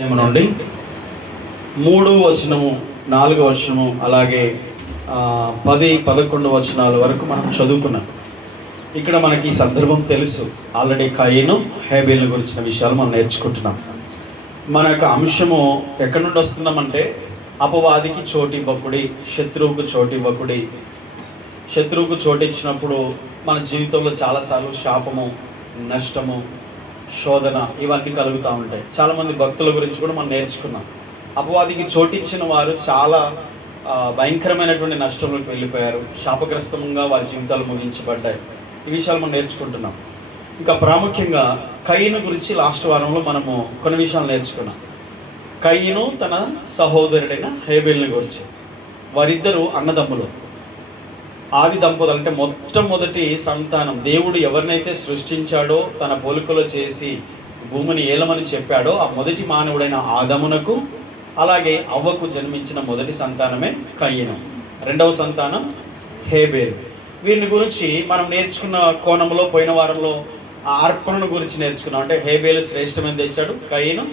నుండి 3వ వచనము 4వ వచనము అలాగే 10-11 వచనాల వరకు మనం చదువుకున్నాం. ఇక్కడ మనకి ఈ సందర్భం తెలుసు. ఆల్రెడీ కయీను హేబేలును గురించిన విషయాలు మనం నేర్చుకుంటున్నాం. మన యొక్క అంశము ఎక్కడి నుండి వస్తున్నామంటే అపవాదికి చోటివ్వకుడి, శత్రువుకు చోటివ్వకుడి. శత్రువుకు చోటిచ్చినప్పుడు మన జీవితంలో చాలాసార్లు శాపము, నష్టము, శోధన ఇవన్నీ కలుగుతూ ఉంటాయి. చాలామంది భక్తుల గురించి కూడా మనం నేర్చుకున్నాం. అపవాదికి చోటిచ్చిన వారు చాలా భయంకరమైనటువంటి నష్టంలోకి వెళ్ళిపోయారు. శాపగ్రస్తంగా వారి జీవితాలు ముగించబడ్డాయి. ఈ విషయాలు మనం నేర్చుకుంటున్నాం. ఇంకా ప్రాముఖ్యంగా కయీను గురించి లాస్ట్ వారంలో మనము కొన్ని విషయాలు నేర్చుకున్నాం. కయీను తన సహోదరుడైన హేబేలుని గురించి. వారిద్దరూ అన్నదమ్ములు. ఆది దంపతులు అంటే మొట్టమొదటి సంతానం. దేవుడు ఎవరినైతే సృష్టించాడో తన పోలికలో చేసి భూమిని ఏలమని చెప్పాడో ఆ మొదటి మానవుడైన ఆదమునకు అలాగే అవ్వకు జన్మించిన మొదటి సంతానమే కయీను. రెండవ సంతానం హేబేలు. వీరిని గురించి మనం నేర్చుకున్న కోణంలో పోయిన వారంలో ఆ అర్పణను గురించి నేర్చుకున్నాం. అంటే హేబేలు శ్రేష్టమైనది తెచ్చాడు, కయీను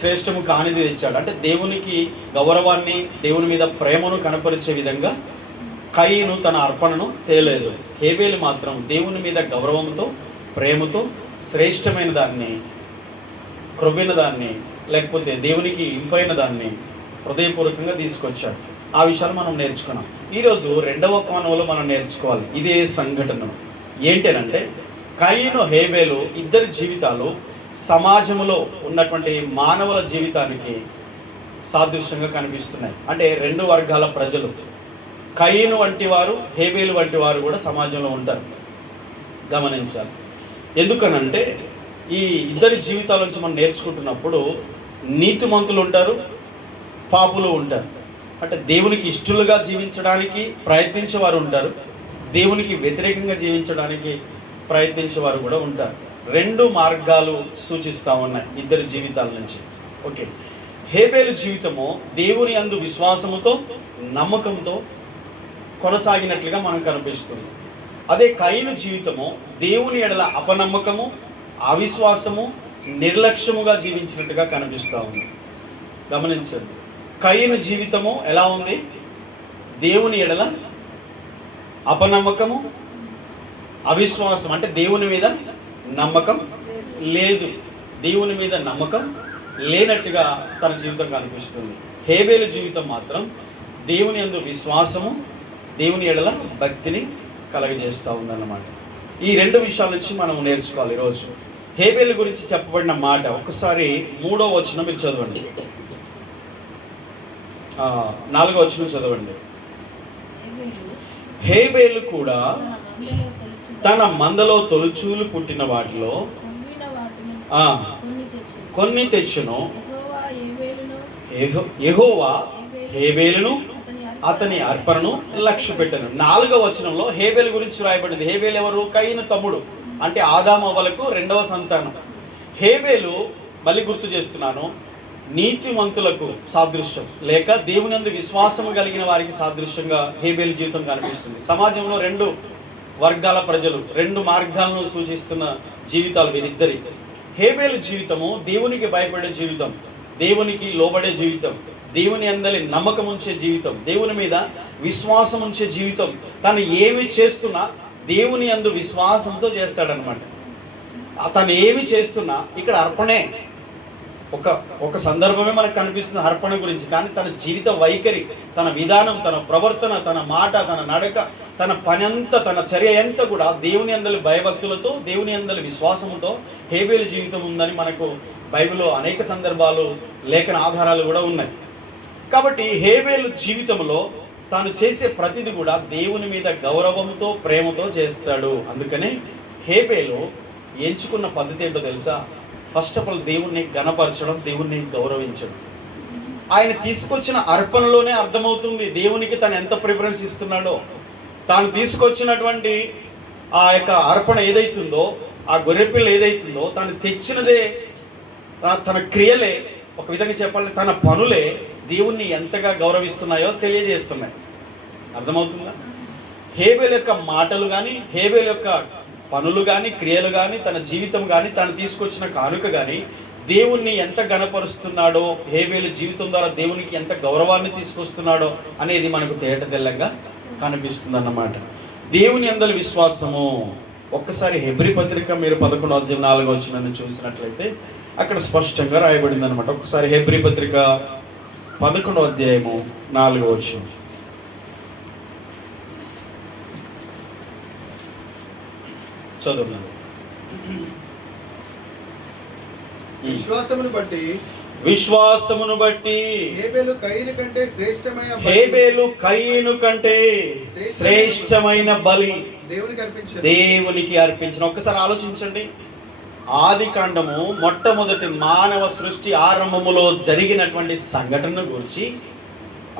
శ్రేష్టము కానిది తెచ్చాడు. అంటే దేవునికి గౌరవాన్ని, దేవుని మీద ప్రేమను కనపరిచే విధంగా కయీను తన అర్పణను తేలేదు. హేబేలు మాత్రం దేవుని మీద గౌరవంతో, ప్రేమతో శ్రేష్టమైన దాన్ని, క్రొవ్విన దాన్ని, లేకపోతే దేవునికి ఇంపైన దాన్ని హృదయపూర్వకంగా తీసుకొచ్చాడు. ఆ విషయాలు మనం నేర్చుకున్నాం. ఈరోజు రెండవ కోణంలో మనం నేర్చుకోవాలి ఇదే సంఘటన. ఏంటంటే కయీను హేబేలు ఇద్దరి జీవితాలు సమాజంలో ఉన్నటువంటి మానవుల జీవితానికి సాదృశ్యంగా కనిపిస్తున్నాయి. అంటే రెండు వర్గాల ప్రజలు, కయీను వంటి వారు, హేబేలు వంటి వారు కూడా సమాజంలో ఉంటారు. గమనించాలి. ఎందుకనంటే ఈ ఇద్దరి జీవితాల నుంచి మనం నేర్చుకుంటున్నప్పుడు నీతిమంతులు ఉంటారు, పాపులు ఉంటారు. అంటే దేవునికి ఇష్టలుగా జీవించడానికి ప్రయత్నించేవారు ఉంటారు, దేవునికి వ్యతిరేకంగా జీవించడానికి ప్రయత్నించేవారు కూడా ఉంటారు. రెండు మార్గాలు సూచిస్తూ ఉన్నాయి ఇద్దరి జీవితాల నుంచి. ఓకే, హేబేలు జీవితము దేవుని యందు విశ్వాసముతో, నమ్మకంతో కొనసాగినట్లుగా మనకు కనిపిస్తుంది. అదే కయీను జీవితము దేవుని ఎడల అపనమ్మకము, అవిశ్వాసము, నిర్లక్ష్యముగా జీవించినట్టుగా కనిపిస్తూ ఉంది. గమనించండి, కయీను జీవితము ఎలా ఉంది? దేవుని ఎడల అపనమ్మకము, అవిశ్వాసం. అంటే దేవుని మీద నమ్మకం లేదు, దేవుని మీద నమ్మకం లేనట్టుగా తన జీవితం కనిపిస్తుంది. హేబేలు జీవితం మాత్రం దేవుని యందు విశ్వాసము, దేవుని ఎడల భక్తిని కలగజేస్తూ ఉందన్నమాట. ఈ రెండు విషయాల నుంచి మనం నేర్చుకోవాలి ఈరోజు. హేబేలు గురించి చెప్పబడిన మాట ఒకసారి 3వ వచనం మీరు చదవండి, 4వ వచనం చదవండి. హేబేలు కూడా తన మందలో తొలుచూలు పుట్టిన వాటిలో కొన్ని తెచ్చును. యెహోవా హేబేలును అతని అర్పణను లక్ష్య పెట్టాను. 4వ వచనంలో హేబేలు గురించి రాయబడింది. హేబేలు ఎవరు? కయీను తమ్ముడు. అంటే ఆదాము అవ్వలకు రెండవ సంతానం. హేబేలు, మళ్ళీ గుర్తు చేస్తున్నాను, నీతిమంతులకు సాదృశ్యం, లేక దేవుని యందు విశ్వాసము కలిగిన వారికి సాదృశ్యంగా హేబేలు జీవితం కనిపిస్తుంది. సమాజంలో రెండు వర్గాల ప్రజలు, రెండు మార్గాలను సూచిస్తున్న జీవితాలు వీరిద్దరి. హేబేలు జీవితము దేవునికి భయపడే జీవితం, దేవునికి లోబడే జీవితం, దేవుని అందరి నమ్మకం ఉంచే జీవితం, దేవుని మీద విశ్వాసం ఉంచే జీవితం. తను ఏమి చేస్తున్నా దేవుని యందు విశ్వాసంతో చేస్తాడనమాట. తను ఏమి చేస్తున్నా ఇక్కడ అర్పణే. ఒక సందర్భమే మనకు కనిపిస్తుంది అర్పణ గురించి. కానీ తన జీవిత వైఖరి, తన విధానం, తన ప్రవర్తన, తన మాట, తన నడక, తన పని అంతా, తన చర్య అంతా కూడా దేవుని అందరి భయభక్తులతో, దేవుని అందరి విశ్వాసముతో హేబేలు జీవితం ఉందని మనకు బైబిల్లో అనేక సందర్భాలు, లేఖన ఆధారాలు కూడా ఉన్నాయి. కాబట్టి హేబేలు జీవితంలో తాను చేసే ప్రతిది కూడా దేవుని మీద గౌరవంతో, ప్రేమతో చేస్తాడు. అందుకనే హేబేలు ఎంచుకున్న పద్ధతి ఏంటో తెలుసా? ఫస్ట్ ఆఫ్ ఆల్ దేవుణ్ణి గణపరచడం, దేవుణ్ణి గౌరవించడం. ఆయన తీసుకొచ్చిన అర్పణలోనే అర్థమవుతుంది దేవునికి తను ఎంత ప్రిఫరెన్స్ ఇస్తున్నాడో. తాను తీసుకొచ్చినటువంటి ఆ యొక్క అర్పణ ఏదైతుందో, ఆ గొర్రెపిల్ల ఏదైతుందో, తాను తెచ్చినదే, తన క్రియలే, ఒక విధంగా చెప్పాలంటే తన పనులే దేవుణ్ణి ఎంతగా గౌరవిస్తున్నాయో తెలియజేస్తున్నాయి. అర్థమవుతుందా? హేబేలు యొక్క మాటలు కానీ, హేబేలు యొక్క పనులు కానీ, క్రియలు కానీ, తన జీవితం కానీ, తను తీసుకొచ్చిన కానుక కానీ దేవుణ్ణి ఎంత ఘనపరుస్తున్నాడో, హేబేలు జీవితం ద్వారా దేవునికి ఎంత గౌరవాన్ని తీసుకొస్తున్నాడో అనేది మనకు తేటతెల్లంగా కనిపిస్తుంది అన్నమాట. దేవుని యందలి విశ్వాసము. ఒక్కసారి హెబ్రీ పత్రిక మీరు 11:4 చూసినట్లయితే అక్కడ స్పష్టంగా రాయబడింది అనమాట. ఒక్కసారి హెబ్రీ పత్రిక 11:4 చదువున్నాను. విశ్వాసమును బట్టి హేబేలు కయీను కంటే శ్రేష్టమైన బలి దేవునికి అర్పించిన. ఒక్కసారి ఆలోచించండి. ఆది కాండము మొట్టమొదటి మానవ సృష్టి ఆరంభములో జరిగినటువంటి సంఘటన గురించి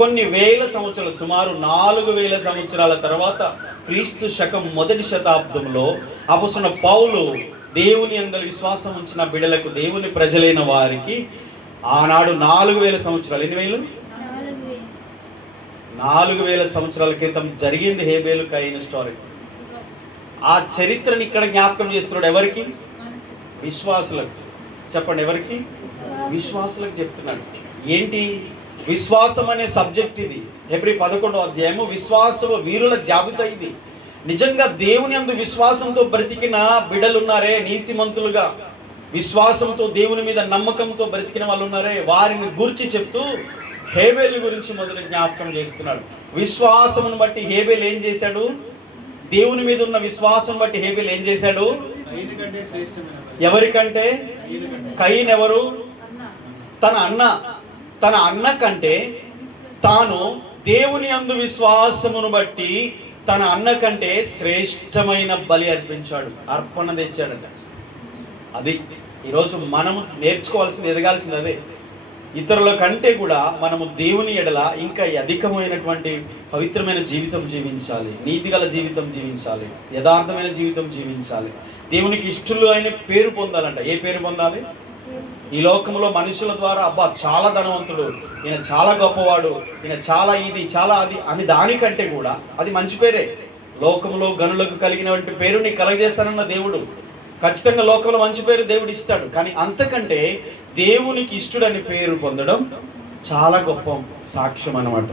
కొన్ని వేల సంవత్సరాలు, సుమారు 4000 సంవత్సరాల తర్వాత క్రీస్తు శకం 1వ శతాబ్దంలో అపొస్తలుడైన పౌలు దేవుని యందలి విశ్వాసం ఉంచిన బిడ్డలకు, దేవుని ప్రజలైన వారికి ఆనాడు 4000 సంవత్సరాలు, ఎన్ని వేలు? 4000 సంవత్సరాల క్రితం జరిగింది హేబేలు కయీను స్టోరీ. ఆ చరిత్రని ఇక్కడ జ్ఞాపకం చేస్తున్నాడు. ఎవరికి? విశ్వాసులకు. చెప్పండి, ఎవరికి? విశ్వాసులకు చెప్తున్నాడు. ఏంటి విశ్వాసం అనే సబ్జెక్ట్? ఇది హెబ్రీ 11వ విశ్వాస వీరుల జాబితా ఇది. నిజంగా దేవుని యందు విశ్వాసంతో బ్రతికిన బిడ్డలున్నారే, నీతిమంతులుగా విశ్వాసంతో దేవుని మీద నమ్మకంతో బ్రతికిన వాళ్ళు ఉన్నారే, వారిని గురించి చెప్తూ హేబేలు గురించి మొదట జ్ఞాపకం చేస్తున్నాడు. విశ్వాసమును బట్టి హేబేలు ఏం చేశాడు? దేవుని మీద ఉన్న విశ్వాసం బట్టి హేబేలు ఏం చేశాడు? ఎవరికంటే? కయీను ఎవరు? తన అన్న కంటే తాను దేవుని యందు విశ్వాసమును బట్టి తన అన్న కంటే శ్రేష్టమైన బలి అర్పించాడు, అర్పణ తెచ్చాడట. అది ఈరోజు మనం నేర్చుకోవాల్సింది, ఎదగాల్సింది అదే. ఇతరుల కంటే కూడా మనము దేవుని ఎడల ఇంకా అధికమైనటువంటి పవిత్రమైన జీవితం జీవించాలి, నీతిగల జీవితం జీవించాలి, యథార్థమైన జీవితం జీవించాలి. దేవునికి ఇష్టలు అయిన పేరు పొందాలంట. ఏ పేరు పొందాలి? ఈ లోకంలో మనుషుల ద్వారా అబ్బా చాలా ధనవంతుడు, ఈయన చాలా గొప్పవాడు, ఈయన చాలా ఇది చాలా అది అని దానికంటే కూడా అది మంచి పేరే. లోకంలో గనులకు కలిగినటువంటి పేరు నీకు కలగజేస్తానన్న దేవుడు ఖచ్చితంగా లోకంలో మంచి పేరు దేవుడు ఇస్తాడు. కానీ అంతకంటే దేవునికి ఇష్టడని పేరు పొందడం చాలా గొప్ప సాక్ష్యం అన్నమాట.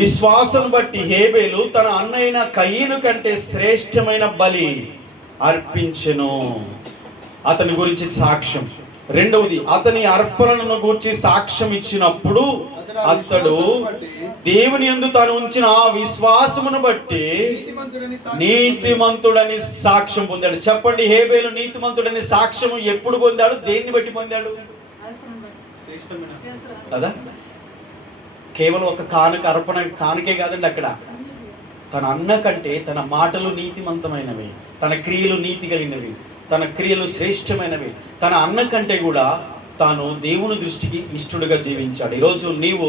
విశ్వాసం బట్టి హేబేలు తన అన్నైన కయీను కంటే శ్రేష్టమైన బలి అర్పించెను. అతని గురించి సాక్ష్యం. రెండవది, అతని అర్పణను గురించి సాక్ష్యం ఇచ్చినప్పుడు అతడు దేవుని యందు తాను ఉంచిన ఆ విశ్వాసమును బట్టి నీతిమంతుడని సాక్ష్యం పొందాడు. చెప్పండి, హేబేలు నీతిమంతుడని సాక్ష్యం ఎప్పుడు పొందాడు? దేన్ని బట్టి పొందాడు కదా? కేవలం ఒక అర్పణ కానుకే కాదండి. అక్కడ తన అన్న కంటే తన మాటలు నీతిమంతమైనవి, తన క్రియలు నీతి కలిగినవి, తన క్రియలు శ్రేష్టమైనవి. తన అన్న కంటే కూడా తాను దేవుని దృష్టికి ఇష్టడుగా జీవించాడు. ఈరోజు నీవు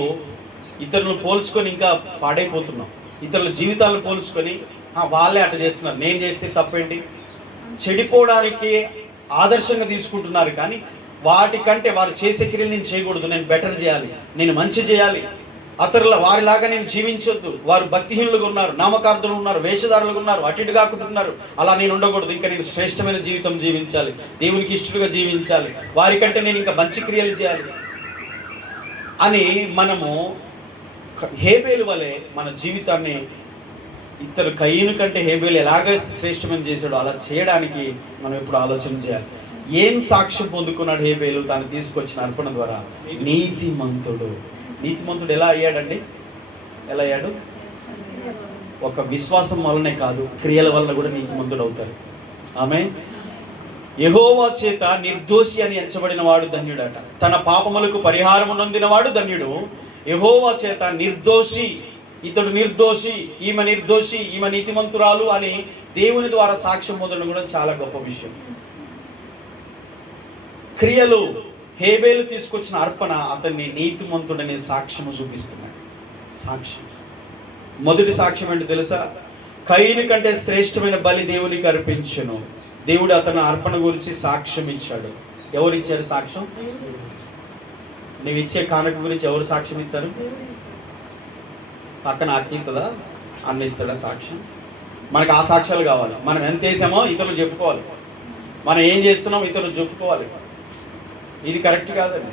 ఇతరులను పోల్చుకొని ఇంకా పాడైపోతున్నావు. ఇతరుల జీవితాలను పోల్చుకొని వాళ్ళే అట్లా చేస్తున్నారు, నేను చేస్తే తప్పేంటి, చెడిపోవడానికి ఆదర్శంగా తీసుకుంటున్నారు. కానీ వాటికంటే వారు చేసే క్రియలు నేను చేయకూడదు, నేను బెటర్ చేయాలి, నేను మంచి చేయాలి, వారిలాగా నేను జీవించొద్దు, వారు భక్తిహీనులుగా ఉన్నారు, నామకార్థులు ఉన్నారు, వేషధారులుగా ఉన్నారు, అటు ఇటు కాకుంటున్నారు, అలా నేను ఉండకూడదు, ఇంకా నేను శ్రేష్టమైన జీవితం జీవించాలి, దేవునికి ఇష్టడుగా జీవించాలి, వారికంటే నేను ఇంకా మంచి క్రియలు చేయాలి అని మనము హేబేలు వలె మన జీవితాన్ని ఇతరు కయీను కంటే హేబేలు ఎలాగ శ్రేష్టమైన చేశాడో అలా చేయడానికి మనం ఇప్పుడు ఆలోచన చేయాలి. ఏం సాక్ష్యం పొందుకున్నాడు హేబేలు తాను తీసుకొచ్చిన అర్పణ ద్వారా? నీతిమంతుడు. నీతిమంతుడు ఎలా అయ్యాడండి? ఎలా అయ్యాడు? ఒక విశ్వాసం వల్లనే కాదు, క్రియల వల్ల కూడా నీతిమంతుడు అవుతారు. ఆమేన్. యెహోవా చేత నిర్దోషి అని ఎంచబడిన వాడు ధన్యుడట. తన పాపములకు పరిహారము నొందినవాడు ధన్యుడు. యెహోవా చేత నిర్దోషి, ఇతడు నిర్దోషి, ఈమె నిర్దోషి, ఈమె నీతిమంతురాలు అని దేవుని ద్వారా సాక్ష్యం పొందడం కూడా చాలా గొప్ప విషయం. క్రియలు, హేబేలు తీసుకొచ్చిన అర్పణ అతన్ని నీతిమంతుడనే సాక్ష్యము చూపిస్తున్నాడు. సాక్ష్యం, మొదటి సాక్ష్యం ఏంటో తెలుసా? కయీను కంటే శ్రేష్టమైన బలి దేవునికి అర్పించెను. దేవుడు అతని అర్పణ గురించి సాక్ష్యం ఇచ్చాడు. ఎవరు ఇచ్చారు సాక్ష్యం? నువ్వు ఇచ్చే కానుక గురించి ఎవరు సాక్ష్యం ఇస్తారు? పక్కన అక్కిస్తుందా, అన్న ఇస్తాడా సాక్ష్యం? మనకు ఆ సాక్ష్యాలు కావాలి. మనం ఎంత వేసామో ఇతరులు చెప్పుకోవాలి, మనం ఏం చేస్తున్నామో ఇతరులు చెప్పుకోవాలి. ఇది కరెక్ట్ కాదండి.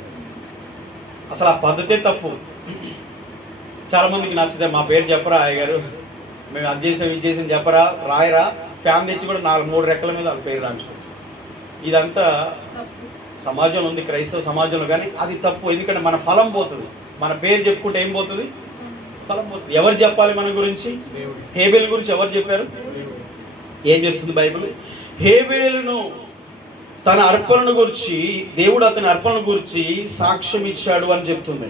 అసలు ఆ పద్ధతే తప్పు. చాలామందికి నచ్చితే మా పేరు చెప్పరా అయ్యగారు, మేము అది చేసాం ఇది చేసాం చెప్పరా, రాయరా, ఫ్యాన్ తెచ్చి కూడా 4-3 రెక్కల మీద వాళ్ళ పేరు రాయించుకుంటాం. ఇదంతా సమాజంలో ఉంది, క్రైస్తవ సమాజంలో. కానీ అది తప్పు. ఎందుకంటే మన ఫలం పోతుంది. మన పేరు చెప్పుకుంటే ఏం పోతుంది? ఫలం పోతుంది. ఎవరు చెప్పాలి మన గురించి? హేబేలు గురించి ఎవరు చెప్పారు? ఏం చెప్తుంది బైబిల్? హేబేలును తన అర్పణను గురించి, దేవుడు అతని అర్పణను గురించి సాక్ష్యం ఇచ్చాడు అని చెప్తుంది.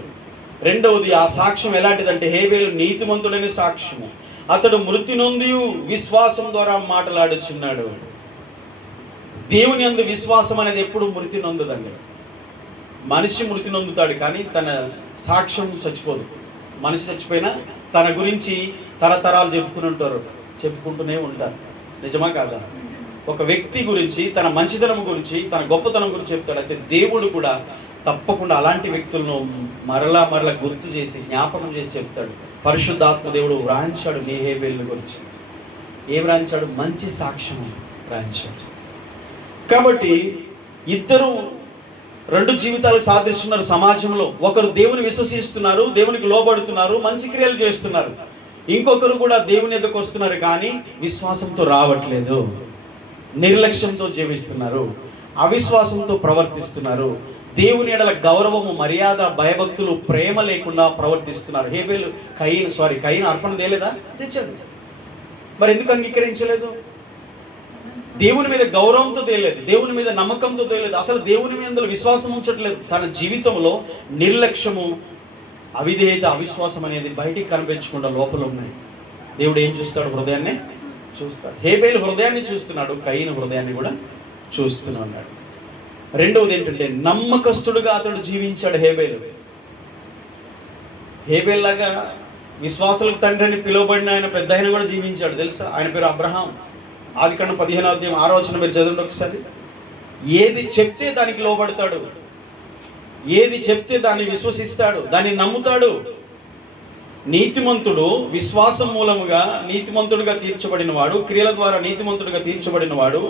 రెండవది, ఆ సాక్ష్యం ఎలాంటిదంటే హేబేలు నీతిమంతుడైన సాక్ష్యము. అతడు మృతి నొంది విశ్వాసం ద్వారా మాట్లాడుచున్నాడు. దేవుని యందు విశ్వాసం అనేది ఎప్పుడు మృతి నొందదండి. మనిషి మృతి నొందుతాడు కానీ తన సాక్ష్యం చచ్చిపోదు. మనిషి చచ్చిపోయినా తన గురించి తరతరాలు చెప్పుకుంటూనే ఉంటారు. నిజమా కాదా? ఒక వ్యక్తి గురించి, తన మంచితనం గురించి, తన గొప్పతనం గురించి చెప్తాడు. అయితే దేవుడు కూడా తప్పకుండా అలాంటి వ్యక్తులను మరలా గుర్తు చేసి, జ్ఞాపకం చేసి చెప్తాడు. పరిశుద్ధాత్మ దేవుడు వ్రాయించాడు నీ హేబేలు గురించి. ఏం వ్రాయించాడు? మంచి సాక్ష్యం వ్రాయించాడు. కాబట్టి ఇద్దరు 2 జీవితాలకు సాధిస్తున్నారు సమాజంలో. ఒకరు దేవుని విశ్వసిస్తున్నారు, దేవునికి లోబడుతున్నారు, మంచి క్రియలు చేస్తున్నారు. ఇంకొకరు కూడా దేవుని ఎద్దకు వస్తున్నారు కానీ విశ్వాసంతో రావట్లేదు, నిర్లక్ష్యంతో జీవిస్తున్నారు, అవిశ్వాసంతో ప్రవర్తిస్తున్నారు, దేవుని ఎడల గౌరవము, మర్యాద, భయభక్తులు, ప్రేమ లేకుండా ప్రవర్తిస్తున్నారు. హేబేలు కయీను అర్పణ తేలేదా? తెచ్చాడు. మరి ఎందుకు అంగీకరించలేదు? దేవుని మీద గౌరవంతో తేలేదు, దేవుని మీద నమ్మకంతో తేలేదు, అసలు దేవుని మీద విశ్వాసం ఉంచట్లేదు. తన జీవితంలో నిర్లక్ష్యము, అవిధేయత, అవిశ్వాసం అనేది బయటికి కనిపించకుండా లోపల ఉన్నాయి. దేవుడు ఏం చూస్తాడు? హృదయాన్ని చూస్తాడు. హేబేలు హృదయాన్ని చూస్తున్నాడు, కయీను హృదయాన్ని కూడా చూస్తున్నాడు. రెండవది ఏంటంటే నమ్మకస్తుడుగా అతడు జీవించాడు హేబేలు. హేబేల్ లాగా విశ్వాసులకు తండ్రి అని పిలువబడిన ఆయన పెద్ద ఆయన కూడా జీవించాడు తెలుసా? ఆయన పేరు అబ్రహాం. ఆదికాండం 15వ అధ్యాయం 6వ వచనం మీరు చదవండి ఒకసారి. ఏది చెప్తే దానికి లోబడతాడు, ఏది చెప్తే దాన్ని విశ్వసిస్తాడు, దాన్ని నమ్ముతాడు. నీతిమంతుడు విశ్వాసం మూలముగా నీతిమంతుడుగా తీర్చబడినవాడు, క్రియల ద్వారా నీతిమంతుడుగా తీర్చబడినవాడు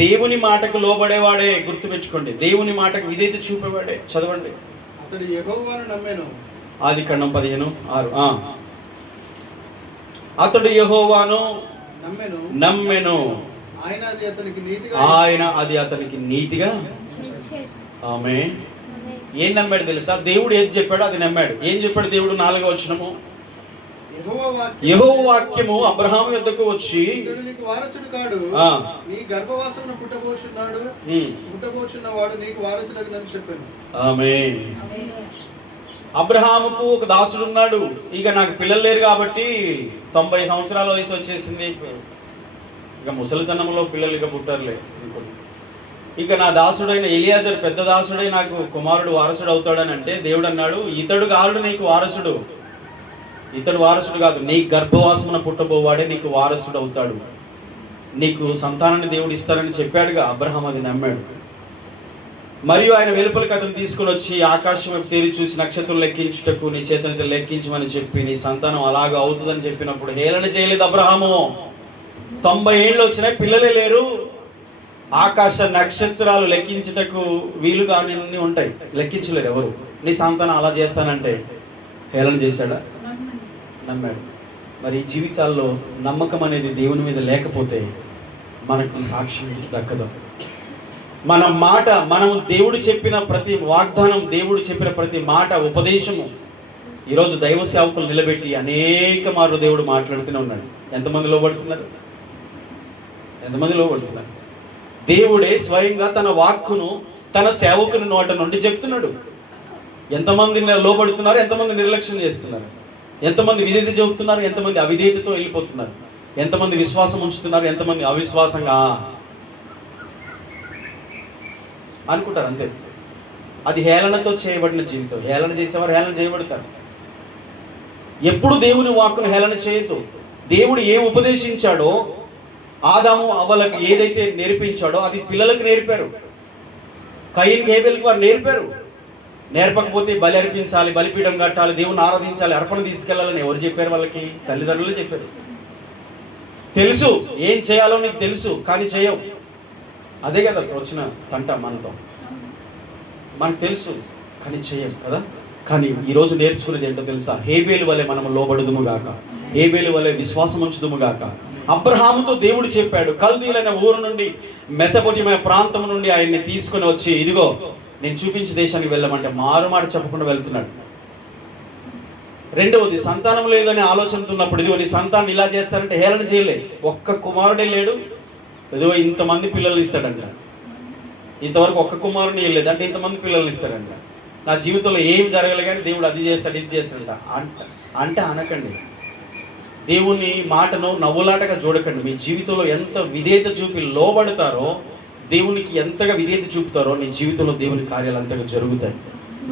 దేవుని మాటకు లోబడేవాడే. గుర్తుపెట్టుకోండి, దేవుని మాటకు విధేయత చూపేవాడే. చదవండి. అతడు యెహోవాను నమ్మెను. ఆదికాండం 15:6. అతడు యెహోవాను నమ్మెను, ఆయన అది అతనికి నీతిగా. ఆమేన్. ఏం నమ్మాడు తెలుసా? దేవుడు ఏది చెప్పాడో అది నమ్మాడు. ఏం చెప్పాడు దేవుడు? 4వ వచనము, యెహోవా వాక్యము అబ్రహాము యొద్దకు వచ్చి, నీకు వారసుడు కాడు, నీ గర్భవాసమున పుట్టబోచున్నవాడు నీకు వారసుడని చెప్పాను. ఆమేన్. అబ్రహాముకు ఒక దాసుడు ఉన్నాడు. ఇక నాకు పిల్లలు లేరు కాబట్టి 90 సంవత్సరాల వయసు వచ్చేసింది, ఇక ముసలితనంలో పిల్లలు ఇక పుట్టారులే. ఇక నా దాసుడైన ఎలియాజర్ పెద్ద దాసుడై నాకు కుమారుడు వారసుడు అవుతాడని అంటే దేవుడు అన్నాడు, ఇతడు కాదు నీకు వారసుడు, ఇతడు వారసుడు కాదు, నీ గర్భవాసమున పుట్టబోవాడే నీకు వారసుడు అవుతాడు, నీకు సంతానాన్ని దేవుడు ఇస్తారని చెప్పాడుగా. అబ్రహాం అది నమ్మాడు. మరియు ఆయన వెలుపలికి అతను తీసుకుని వచ్చి ఆకాశం వైపు తేరి చూసి నక్షత్రం లెక్కించుటకు నీ చేతనైతే లెక్కించమని చెప్పి నీ సంతానం అలాగా అవుతుందని చెప్పినప్పుడు హేళన చేయలేదు అబ్రహాము. 90 ఏళ్ళు వచ్చినాయి, పిల్లలే లేరు, ఆకాశ నక్షత్రాలు లెక్కించుటకు వీలుగా అన్ని ఉంటాయి, లెక్కించలేరు ఎవరు. నీ సంతానం అలా చేస్తానంటే హేళన చేశాడా? నమ్మాడు. మరి ఈ జీవితాల్లో నమ్మకం అనేది దేవుని మీద లేకపోతే మనకు సాక్ష్యం దక్కదు. మన మాట, మనం దేవుడు చెప్పిన ప్రతి వాగ్దానం, దేవుడు చెప్పిన ప్రతి మాట, ఉపదేశము ఈరోజు దైవ సేవకులు నిలబెట్టి అనేక మార్లు దేవుడు మాట్లాడుతూనే ఉన్నాడు. ఎంతమంది లోబడుతున్నారు? దేవుడే స్వయంగా తన వాక్కును తన సేవకుని నోట నుండి చెప్తున్నాడు. ఎంతమంది లోబడుతున్నారు, ఎంతమంది నిర్లక్ష్యం చేస్తున్నారు, ఎంతమంది విధేయత చెబుతున్నారు, ఎంతమంది అవిధేయతతో వెళ్ళిపోతున్నారు, ఎంతమంది విశ్వాసం ఉంచుతున్నారు, ఎంతమంది అవిశ్వాసంగా అనుకుంటారు. అంతే. అది హేళనతో చేయబడిన జీవితం. హేళన చేసేవారు హేళన చేయబడతారు. ఎప్పుడు దేవుని వాక్కును హేళన చేయొద్దు. దేవుడు ఏం ఉపదేశించాడో, ఆదాము అవ్వలకు ఏదైతే నేర్పించాడో అది పిల్లలకు నేర్పారు. కయీనుకి హేబేలుకి వారు నేర్పారు. నేర్పకపోతే బలి అర్పించాలి, బలిపీఠం కట్టాలి, దేవుని ఆరాధించాలి, అర్పణ తీసుకెళ్లాలని ఎవరు చెప్పారు? వాళ్ళకి తల్లిదండ్రులు చెప్పారు. తెలుసు ఏం చేయాలో నీకు తెలుసు, కానీ చేయవు. అదే కదా వచ్చిన తంట మనతో. మనకు తెలుసు, కానీ చేయం కదా. కానీ ఈరోజు నేర్చుకునేది ఏంటో తెలుసా? హేబేలు వలె మనము లోబడుదుము గాక, హేబేలు వలె విశ్వాసం ఉంచుదుము గాక. అబ్రహాముతో దేవుడు చెప్పాడు, కల్దీలైన ఊరు నుండి మెసొపొతేమియా ప్రాంతం నుండి ఆయన్ని తీసుకొని వచ్చి, ఇదిగో నేను చూపించే దేశానికి వెళ్ళమంటే మారుమాట చెప్పకుండా వెళ్తున్నాడు. రెండవది, సంతానం లేదని ఆలోచనతో ఉన్నప్పుడు, ఇదిగో నీ సంతానం ఇలా చేస్తారంటే హేళన చేయలే. ఒక్క కుమారుడే లేడు, ఇదిగో ఇంతమంది పిల్లల్ని ఇస్తాడంట. ఇంతవరకు ఒక్క కుమారుని ఇవ్వలేదు అంటే ఇంతమంది పిల్లల్ని ఇస్తాడంట. నా జీవితంలో ఏం జరగలే కానీ దేవుడు అది చేస్తాడు ఇది చేస్తాడంట అంటే అనకండి. దేవుని మాటను నవ్వులాటగా చూడకండి. మీ జీవితంలో ఎంత విధేయత చూపి లోబడతారో, దేవునికి ఎంతగా విధేయత చూపుతారో, నీ జీవితంలో దేవుని కార్యాలు అంతగా జరుగుతాయి.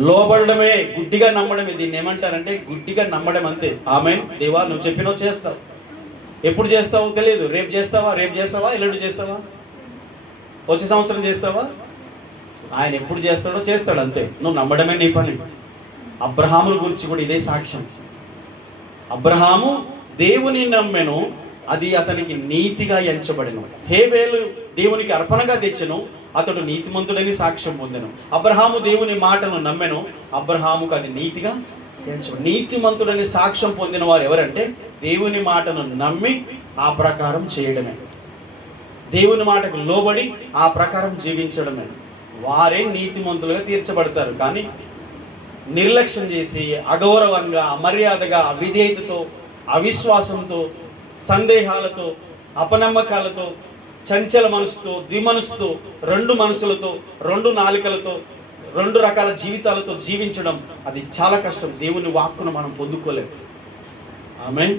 లోబడమే, గుడ్డిగా నమ్మడమే. దీన్ని ఏమంటారంటే గుడ్డిగా నమ్మడం, అంతే. ఆమేన్. దేవా నువ్వు చెప్పినవు చేస్తావు. ఎప్పుడు చేస్తావో తెలియదు. రేపు చేస్తావా, ఎల్లుండి చేస్తావా, వచ్చే సంవత్సరం చేస్తావా? ఆయన ఎప్పుడు చేస్తాడో చేస్తాడు, అంతే. నువ్వు నమ్మడమే నీ పని. అబ్రహాముని గురించి కూడా ఇదే సాక్ష్యం. అబ్రహాము దేవుని నమ్మెను, అది అతనికి నీతిగా ఎంచబడెను. హేబేలు దేవునికి అర్పణగా తెచ్చెను, అతడు నీతిమంతుడని సాక్ష్యం పొందెను. అబ్రహాము దేవుని మాటను నమ్మెను, అబ్రహాముకు అది నీతిగా ఎంచబడి. నీతిమంతుడని సాక్ష్యం పొందిన వారు ఎవరంటే దేవుని మాటను నమ్మి ఆ ప్రకారం చేయడమే, దేవుని మాటకు లోబడి ఆ ప్రకారం జీవించడమే. వారే నీతిమంతులుగా తీర్చబడతారు. కానీ నిర్లక్ష్యం చేసి అగౌరవంగా, అమర్యాదగా, అవిధేయతతో, అవిశ్వాసంతో, సందేహాలతో, అపనమ్మకాలతో, చంచల మనసుతో, ద్విమనసుతో, రెండు మనసులతో, రెండు నాలుకలతో, రెండు రకాల జీవితాలతో జీవించడం అది చాలా కష్టం. దేవుని వాక్కును మనం పొందుకోలేము. ఆమేన్.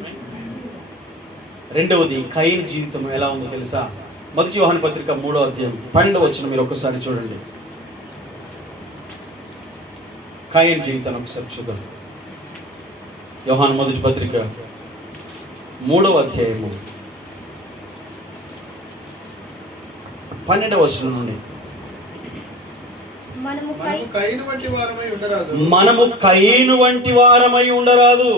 రెండవది, కయీను జీవితం ఎలా ఉందో తెలుసా? మొదటి యోహాను పత్రిక 3వ అధ్యాయం 12వ వచనం మీరు ఒక్కసారి చూడండి. కయీను జీవితాన్ని ఒకసారి చూద్దాం. యోహాను మొదటి పత్రిక 3వ అధ్యాయము 12వ వచనం నుండి. మనము కయీను వంటి వారమై ఉండరాదు.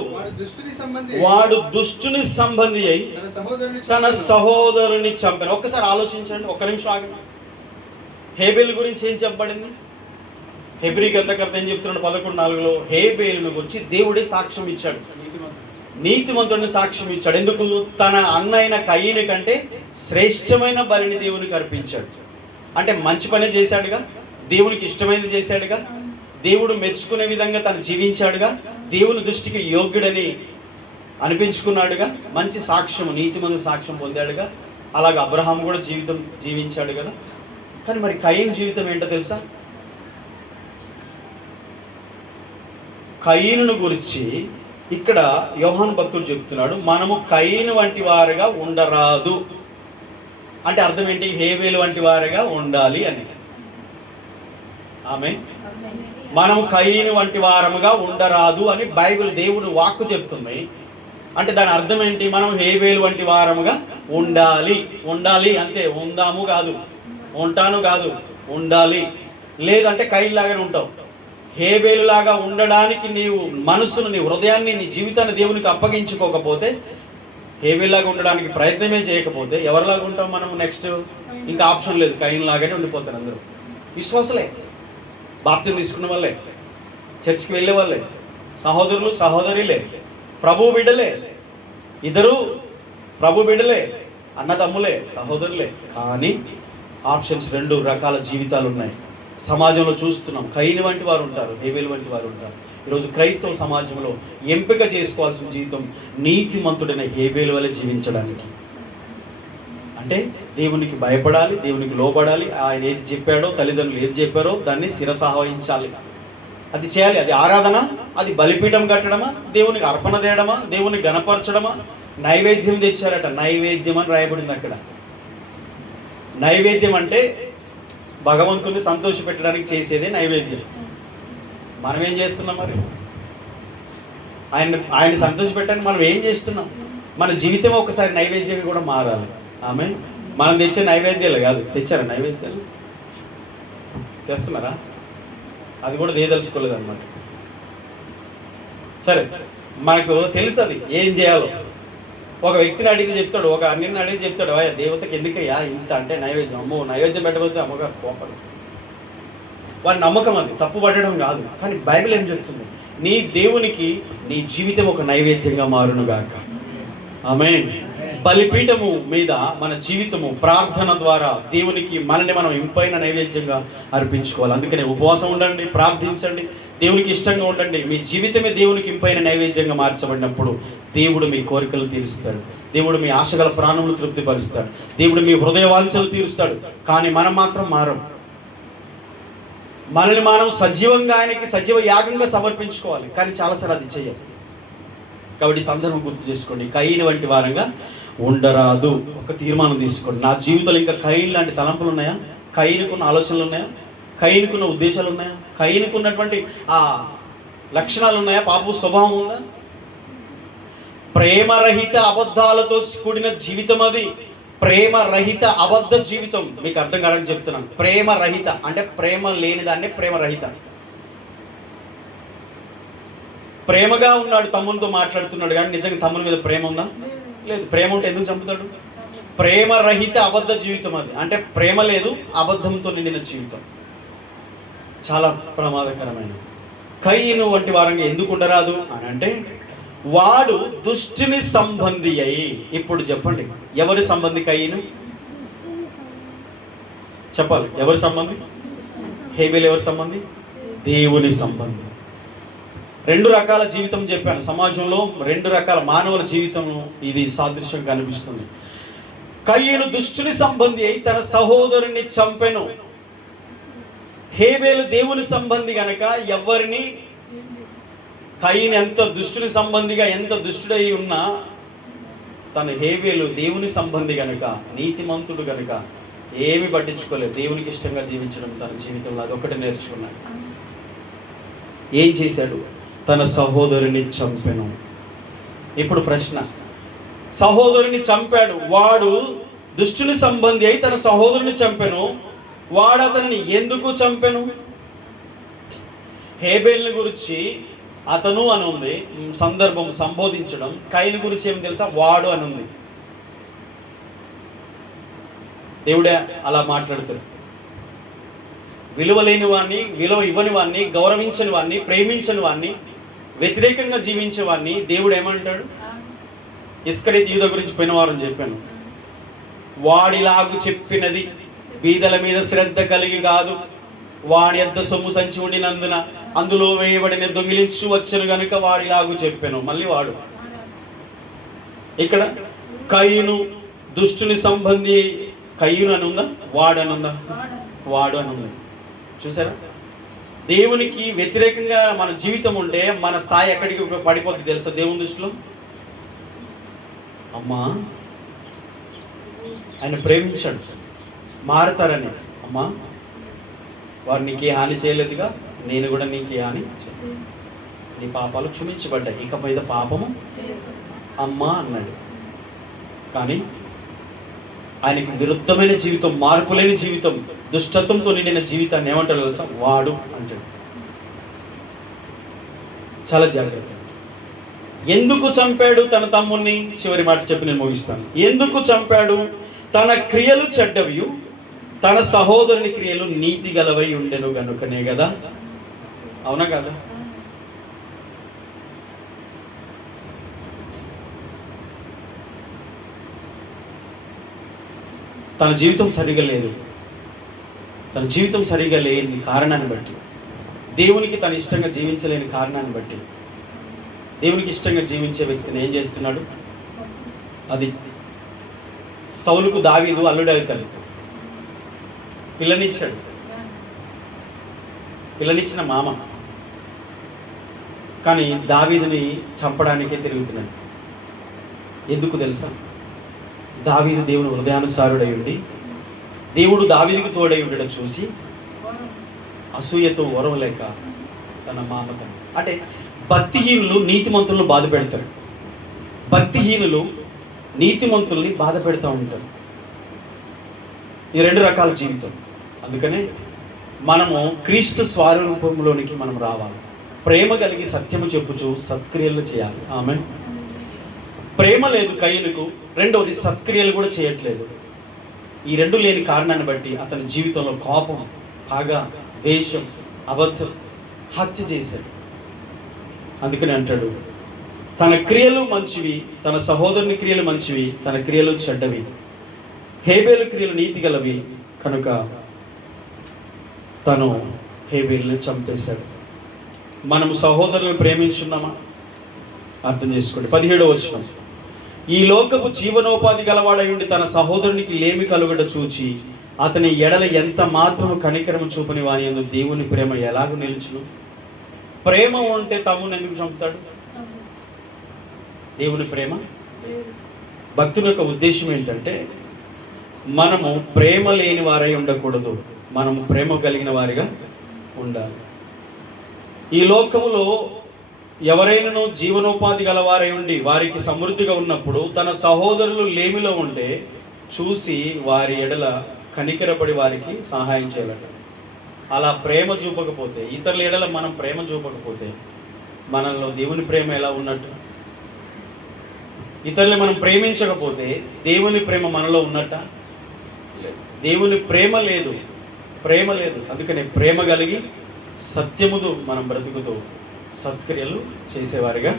వాడు దుష్టుని సంబంధి అయి తన సహోదరుని చంపాను. ఒక్కసారి ఆలోచించండి, ఒక్క నిమిషం ఆగండి. హేబేలు గురించి ఏం చెప్పబడింది? హెబ్రీ గ్రంథకర్త ఏం చెప్తున్నాడు? 11:4 హేబేలును గురించి దేవుడే సాక్ష్యం ఇచ్చాడు, నీతిమంతుడిని సాక్ష్యం ఇచ్చాడు. ఎందుకు? తన అన్న అయిన కయీను కంటే శ్రేష్టమైన బలిని దేవునికి అర్పించాడు. అంటే మంచి పనే చేశాడుగా, దేవునికి ఇష్టమైనది చేశాడుగా, దేవుడు మెచ్చుకునే విధంగా తను జీవించాడుగా, దేవుని దృష్టికి యోగ్యుడని అనిపించుకున్నాడుగా, మంచి సాక్ష్యం, నీతిమంతుడు సాక్ష్యం పొందాడుగా. అలాగే అబ్రహాము కూడా జీవించాడు కదా. కానీ మరి కయీను జీవితం ఏంటో తెలుసా? కయీనును గురించి ఇక్కడ యోహాను భక్తుడు చెప్తున్నాడు, మనము కయీను వంటి వారుగా ఉండరాదు. అంటే అర్థం ఏంటి? హేబేలు వంటి వారుగా ఉండాలి అని. ఆమేన్. మనము కయీను వంటి వారముగా ఉండరాదు అని బైబిల్, దేవుని వాక్కు చెప్తుంది. అంటే దాని అర్థం ఏంటి? మనం హేబేలు వంటి వారముగా ఉండాలి అంతే. ఉందాము కాదు, ఉంటాను కాదు, ఉండాలి. లేదంటే కయీను లాగానే ఉంటావు. హేబేలు లాగా ఉండడానికి నీవు మనసును, నీ హృదయాన్ని, నీ జీవితాన్ని దేవునికి అప్పగించుకోకపోతే, హేబేలు లాగా ఉండడానికి ప్రయత్నమే చేయకపోతే ఎవరిలాగా ఉంటాం మనం? నెక్స్ట్ ఇంకా ఆప్షన్ లేదు, కయీను లాగానే ఉండిపోతారు అందరూ. విశ్వాసులే, బాప్తిసం తీసుకున్న వాళ్ళే, చర్చికి వెళ్ళే వాళ్ళే, సహోదరులు సహోదరులే, ప్రభు బిడ్డలే, ఇద్దరు ప్రభు బిడ్డలే, అన్నదమ్ములే, సహోదరులే. కానీ ఆప్షన్స్, రెండు రకాల జీవితాలు ఉన్నాయి. సమాజంలో చూస్తున్నాం. కయీను వంటి వారు ఉంటారు, హేబేలు వంటి వారు ఉంటారు. ఈరోజు క్రైస్తవ సమాజంలో ఎంపిక చేసుకోవాల్సిన జీవితం నీతిమంతుడైన హేబేలు వలె జీవించడానికి. అంటే దేవునికి భయపడాలి, దేవునికి లోబడాలి. ఆయన ఏది చెప్పాడో, తల్లిదండ్రులు ఏది చెప్పారో దాన్ని శిరసావహించాలి. అది చేయాలి. అది ఆరాధన, అది బలిపీఠం కట్టడమా, దేవునికి అర్పణ తేయడమా, దేవుని గణపరచడమా? నైవేద్యం తెచ్చారట, నైవేద్యం అని రాయబడింది అక్కడ. నైవేద్యం అంటే భగవంతుని సంతోష పెట్టడానికి చేసేదే నైవేద్యం. మనం ఏం చేస్తున్నాం మరి? ఆయన సంతోష పెట్టడానికి మనం ఏం చేస్తున్నాం? మన జీవితం ఒకసారి నైవేద్యంగా కూడా మారాలి. ఆమేన్. మనం తెచ్చే నైవేద్యాలు కాదు. తెచ్చారా నైవేద్యాలు? తెస్తున్నారా? అది కూడా దేదలుచుకోలేదు అనమాట. సరే, మనకు తెలుసు అది ఏం చేయాలో. ఒక వ్యక్తిని అడిగితే చెప్తాడు, ఒక అన్నిని అడిగి చెప్తాడు, అయ్యా దేవతకి ఎందుకయ్యా ఇంత అంటే నైవేద్యం. అమ్మో, నైవేద్యం పెట్టబోతే అమ్మగారు కోపడు. వారి నమ్మకం, అది తప్పు పట్టడం కాదు. కానీ బైబిల్ ఏం చెప్తుంది? నీ దేవునికి నీ జీవితం ఒక నైవేద్యంగా మారునుగాక. ఆమేన్. బలిపీఠము మీద మన జీవితము ప్రార్థన ద్వారా దేవునికి మనల్ని మనం ఇంపైన నైవేద్యంగా అర్పించుకోవాలి. అందుకనే ఉపవాసం ఉండండి, ప్రార్థించండి, దేవునికి ఇష్టంగా ఉండండి. మీ జీవితమే దేవునికి ఇంపైన నైవేద్యంగా మార్చబడినప్పుడు దేవుడు మీ కోరికలు తీరుస్తాడు, దేవుడు మీ ఆశగల ప్రాణములు తృప్తిపరుస్తాడు, దేవుడు మీ హృదయ వాంఛలు తీరుస్తాడు. కానీ మనం మాత్రం మారం. మనల్ని మనం సజీవంగా ఆయనకి సజీవ యాగంగా సమర్పించుకోవాలి, కానీ చాలాసార్లు అది చెయ్యాలి. కాబట్టి సందర్భం గుర్తు చేసుకోండి, కయీను వంటి వారంగా ఉండరాదు. ఒక తీర్మానం తీసుకోండి. నా జీవితంలో ఇంకా కయీను లాంటి తలంపులు ఉన్నాయా? కయీనుకున్న ఆలోచనలు ఉన్నాయా? కయీనుకున్న ఉద్దేశాలు ఉన్నాయా? కయీనుకున్నటువంటి ఆ లక్షణాలు ఉన్నాయా? పాపపు స్వభావం ఉందా? ప్రేమరహిత అబద్ధాలతో కూడిన జీవితం అది. ప్రేమరహిత అబద్ధ జీవితం. మీకు అర్థం కాదని చెప్తున్నాను. ప్రేమరహిత అంటే ప్రేమ లేని దాన్నే ప్రేమరహిత. ప్రేమగా ఉన్నాడు, తమ్మునితో మాట్లాడుతున్నాడు, కానీ నిజంగా తమ్ముని మీద ప్రేమ ఉందా? లేదు. ప్రేమ ఉంటే ఎందుకు చంపుతాడు? ప్రేమరహిత అబద్ధ జీవితం అది. అంటే ప్రేమ లేదు, అబద్ధంతో నిండిన జీవితం. చాలా ప్రమాదకరమైన. కయీను వంటి వారంగా ఎందుకు ఉండరాదు అని అంటే, వాడు దుష్టుని సంబంధి అయి. ఇప్పుడు చెప్పండి, ఎవరి సంబంధి కయీను? చెప్పాలి, ఎవరి సంబంధి? హేబెలు ఎవరి సంబంధి? దేవుని సంబంధి. రెండు రకాల జీవితం చెప్పాను. సమాజంలో రెండు రకాల మానవుల జీవితం ఇది సాదృశ్యం కనిపిస్తుంది. కయీను దుష్టుని సంబంధి అయి తన సహోదరుని చంపెను. హేబెలు దేవుని సంబంధి గనక ఎవరిని, కయీను ఎంత దుష్టుని సంబంధిగా ఎంత దుష్టుడై ఉన్నా, తన హేబెలు దేవుని సంబంధి గనక, నీతిమంతుడు గనక ఏమి పట్టించుకోలేదు. దేవునికి ఇష్టంగా జీవించడం తన జీవితంలో అదొకటి నేర్చుకున్నాడు. ఏం చేశాడు? తన సహోదరుని చంపెను. ఇప్పుడు ప్రశ్న, సహోదరుని చంపాడు, వాడు దుష్టుని సంబంధి అయి తన సహోదరుని చంపెను. వాడు అతన్ని ఎందుకు చంపెను? హేబెల్ని గురించి అతను అని ఉంది, సందర్భం సంబోధించడం. కయీను గురించి ఏమి తెలుసా? వాడు అని ఉంది. దేవుడే అలా మాట్లాడతాడు. విలువ లేని వాడిని, విలువ ఇవ్వని వాడిని, గౌరవించని వాడిని, ప్రేమించని వాడిని, వ్యతిరేకంగా జీవించే వాడిని దేవుడు ఏమంటాడు? ఇస్కరియోతు యూదా గురించి పోయిన వారం చెప్పాను. వాడిలాగు చెప్పినది బీదల మీద శ్రద్ధ కలిగి కాదు, వాడి యొద్ద సొమ్ము సంచి ఉండినందున అందులో వేయబడిన దొంగిలించు వచ్చను గనుక వాడిలాగు చెప్పాను. మళ్ళీ వాడు. ఇక్కడ కయీను దుష్టుని సంబంధి. కయీను అని ఉందా? వాడు అని ఉందా? వాడు అని ఉంది. చూసారా? దేవునికి వ్యతిరేకంగా మన జీవితం ఉంటే మన స్థాయి ఎక్కడికి పడిపోద్ది తెలుసా దేవుని దృష్టిలో? అమ్మా ఆయన ప్రేమించాడు, మారుతారని. అమ్మా వారు నీకే హాని చేయలేదుగా, నేను కూడా నీకే హాని చేయలేదు, నీ పాపాలు క్షమించబడ్డాయి, ఇక మీద పాపము అమ్మా అన్నాడు. కానీ ఆయనకి విరుద్ధమైన జీవితం, మార్పులేని జీవితం, దుష్టత్వంతో నిండిన జీవితాన్ని ఏమంటాడు తెలుసా? వాడు అంటాడు. చాలా జాగ్రత్త. ఎందుకు చంపాడు తన తమ్ముణ్ణి? చివరి మాట చెప్పి నేను ముగిస్తాను. ఎందుకు చంపాడు? తన క్రియలు చెడ్డవి, తన సహోదరుని క్రియలు నీతి గలవై ఉండెను గనుకనే కదా. అవునా కదా? తన జీవితం సరిగా లేదు. తన జీవితం సరిగా లేని కారణాన్ని బట్టి, దేవునికి తన ఇష్టంగా జీవించలేని కారణాన్ని బట్టి, దేవునికి ఇష్టంగా జీవించే వ్యక్తిని ఏం చేస్తున్నాడు? అది సౌలుకు దావీదు అల్లుడు అవుతాడు. పిల్లనిచ్చాడు, పిల్లనిచ్చిన మామ. కానీ దావీదుని చంపడానికే తిరుగుతున్నాడు. ఎందుకు తెలుసా? దావీదు దేవుని హృదయానుసారుడై ఉండి, దేవుడు దావీదుకు తోడై ఉండడం చూసి అసూయతో ఓరవలేక తన మామత. అంటే భక్తిహీనులు నీతిమంతులను బాధ పెడతారు, భక్తిహీనులు నీతిమంతుల్ని బాధ పెడతా ఉంటారు. ఈ రెండు రకాల జీవితం. అందుకనే మనము క్రీస్తు స్వరూపంలోనికి మనం రావాలి. ప్రేమ కలిగి సత్యము చెప్పుచు సత్క్రియలు చేయాలి. ఆమేన్. ప్రేమ లేదు కయీనుకు, రెండవది సత్క్రియలు కూడా చేయట్లేదు. ఈ రెండు లేని కారణాన్ని బట్టి అతని జీవితంలో కోపం, పగ, ద్వేషం, అబద్ధం, హత్య చేశాడు. అందుకని అంటాడు, తన క్రియలు మంచివి, తన సహోదరుని క్రియలు మంచివి, తన క్రియలు చెడ్డవి. హేబేలు క్రియలు నీతి గలవి కనుక తను హేబేలుని చంపేశాడు. మనము సహోదరులను ప్రేమించున్నామా? అర్థం చేసుకోండి. 17వ వచనం, ఈ లోకపు జీవనోపాధి గలవాడై ఉండి తన సహోదరునికి లేమి కలుగట చూచి అతని ఎడల ఎంత మాత్రము కనికరము చూపని వాని యందు దేవుని ప్రేమ ఎలాగూ నిలుచును? ప్రేమ ఉంటే తమ్ముని ఎందుకు చంపుతాడు? దేవుని ప్రేమ, భక్తుని యొక్క ఉద్దేశం ఏంటంటే మనము ప్రేమ లేని వారై ఉండకూడదు, మనము ప్రేమ కలిగిన వారిగా ఉండాలి. ఈ లోకములో ఎవరైనాను జీవనోపాధి గలవారై ఉండి వారికి సమృద్ధిగా ఉన్నప్పుడు తన సహోదరులు లేమిలో ఉంటే చూసి వారి ఎడల కనికరపడి వారికి సహాయం చేయాలట. అలా ప్రేమ చూపకపోతే, ఇతరుల ఎడల మనం ప్రేమ చూపకపోతే మనలో దేవుని ప్రేమ ఎలా ఉన్నట్టు? ఇతరులు మనం ప్రేమించకపోతే దేవుని ప్రేమ మనలో ఉన్నట్ట? దేవుని ప్రేమ లేదు, ప్రేమ లేదు. అందుకనే ప్రేమ కలిగి సత్యముతో మనం బ్రతుకుతూ సత్క్రియలు చేసేవారిగా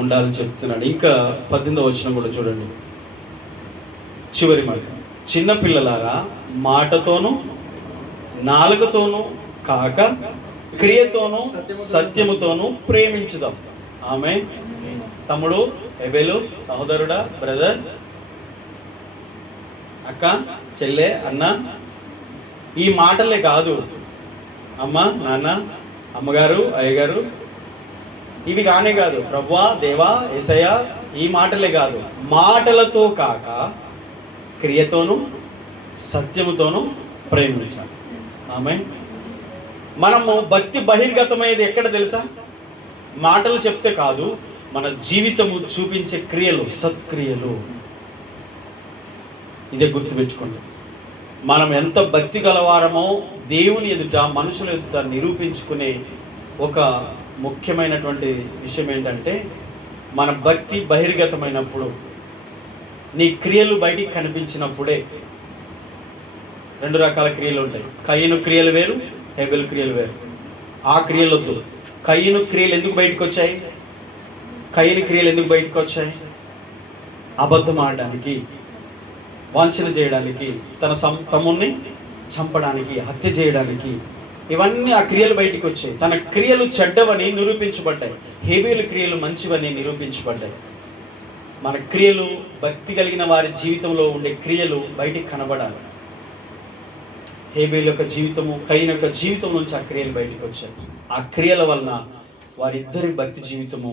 ఉండాలని చెప్తున్నాడు. ఇంకా 18వ వచనం కూడా చూడండి, చివరి మాట, చిన్నపిల్లలారా మాటతోనూ నాలుకతోనూ కాక క్రియతోనూ సత్యముతోనూ ప్రేమించుదాం. ఆమె తమ్ముడు, హేబేలు, సహోదరుడా, బ్రదర్, అక్క, చెల్లె, అన్న, ఈ మాటలే కాదు, అమ్మ, నాన్న, అమ్మగారు, అయ్యగారు, ఇవి కానే కాదు, ప్రభువా, దేవా, యేసయ్య, ఈ మాటలే కాదు, మాటలతో కాక క్రియతోనూ సత్యముతోనూ ప్రేమించాలి. ఆమె మనము భక్తి బహిర్గతమయ్యేది ఎక్కడ తెలుసా? మాటలు చెప్తే కాదు, మన జీవితము చూపించే క్రియలు, సత్క్రియలు. ఇదే గుర్తుపెట్టుకోండి. మనం ఎంత భక్తి గలవారమో దేవుని ఎదుట, మనుషుల ఎదుట నిరూపించుకునే ఒక ముఖ్యమైనటువంటి విషయం ఏంటంటే, మన భక్తి బహిర్గతమైనప్పుడు, నీ క్రియలు బయటికి కనిపించినప్పుడే. 2 రకాల క్రియలు ఉంటాయి. కయ్యను క్రియలు వేరు, హేబెలు క్రియలు వేరు. ఆ క్రియలు వద్దు. కయ్యను క్రియలు ఎందుకు బయటకు వచ్చాయి? కయ్యని క్రియలు ఎందుకు బయటకు వచ్చాయి? అబద్ధం ఆడడానికి, వాంఛన చేయడానికి, తన తమ్ముణ్ణి చంపడానికి, హత్య చేయడానికి, ఇవన్నీ ఆ క్రియలు బయటికి వచ్చాయి. తన క్రియలు చెడ్డవని నిరూపించబడ్డాయి, హేబేలు క్రియలు మంచివని నిరూపించబడ్డాయి. మన క్రియలు, భక్తి కలిగిన వారి జీవితంలో ఉండే క్రియలు బయటికి కనబడాలి. హేబేలు యొక్క జీవితము, కయీను యొక్క జీవితం నుంచి ఆ క్రియలు బయటికి వచ్చాయి. ఆ క్రియల వలన వారిద్దరి భక్తి జీవితము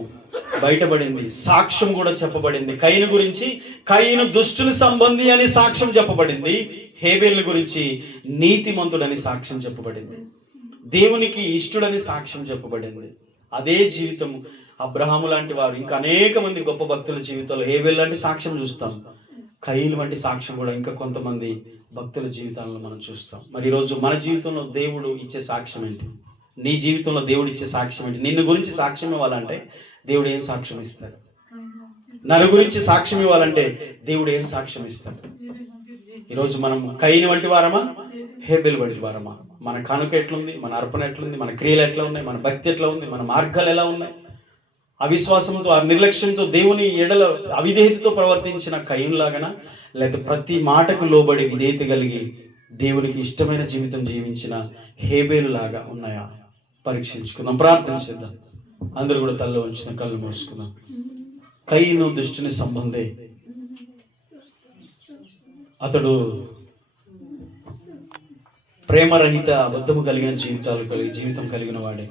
బయటపడింది. సాక్ష్యం కూడా చెప్పబడింది. కయీను గురించి, కయీను దుష్టుని సంబంధి అని సాక్ష్యం చెప్పబడింది. హేబేలు గురించి నీతిమంతుడని సాక్ష్యం చెప్పబడింది. దేవునికి ఇష్టడని సాక్ష్యం చెప్పబడింది. అదే జీవితం అబ్రహాము లాంటి వారు, ఇంకా అనేక మంది గొప్ప భక్తుల జీవితాల్లో హేబేలు లాంటి సాక్ష్యం చూస్తాం. కయీను వంటి సాక్ష్యం కూడా ఇంకా కొంతమంది భక్తుల జీవితాలను మనం చూస్తాం. మరి ఈరోజు మన జీవితంలో దేవుడు ఇచ్చే సాక్ష్యం ఏంటి? నీ జీవితంలో దేవుడు ఇచ్చే సాక్ష్యం ఏంటి? నిన్ను గురించి సాక్ష్యం ఇవ్వాలంటే దేవుడు ఏం సాక్ష్యం ఇస్తాడు? నన్ను గురించి సాక్ష్యం ఇవ్వాలంటే దేవుడు ఏం సాక్ష్యం ఇస్తాడు? ఈరోజు మనం కయీను వంటి వారమా, హేబేలు వంటి వారమా? మన కానుక ఎట్లుంది? మన అర్పణ ఎట్లుంది? మన క్రియలు ఎట్లా ఉన్నాయి? మన భక్తి ఎట్లా ఉంది? మన మార్గాలు ఎలా ఉన్నాయి? అవిశ్వాసంతో, ఆ నిర్లక్ష్యంతో, దేవుని ఎడల అవిధేయతతో ప్రవర్తించిన కయీను లాగానా, లేకపోతే ప్రతి మాటకు లోబడి విధేయత కలిగి దేవునికి ఇష్టమైన జీవితం జీవించిన హేబేలు లాగా ఉన్నాయా? పరీక్షించుకుందాం, ప్రార్థన చేద్దాం. అందరూ కూడా తల్లో ఉంచిన కళ్ళు మూసుకుందాం. కయీను దుష్టుని సంబంధే. అతడు ప్రేమరహిత, అబద్ధము కలిగిన జీవితం కలిగిన వాడే.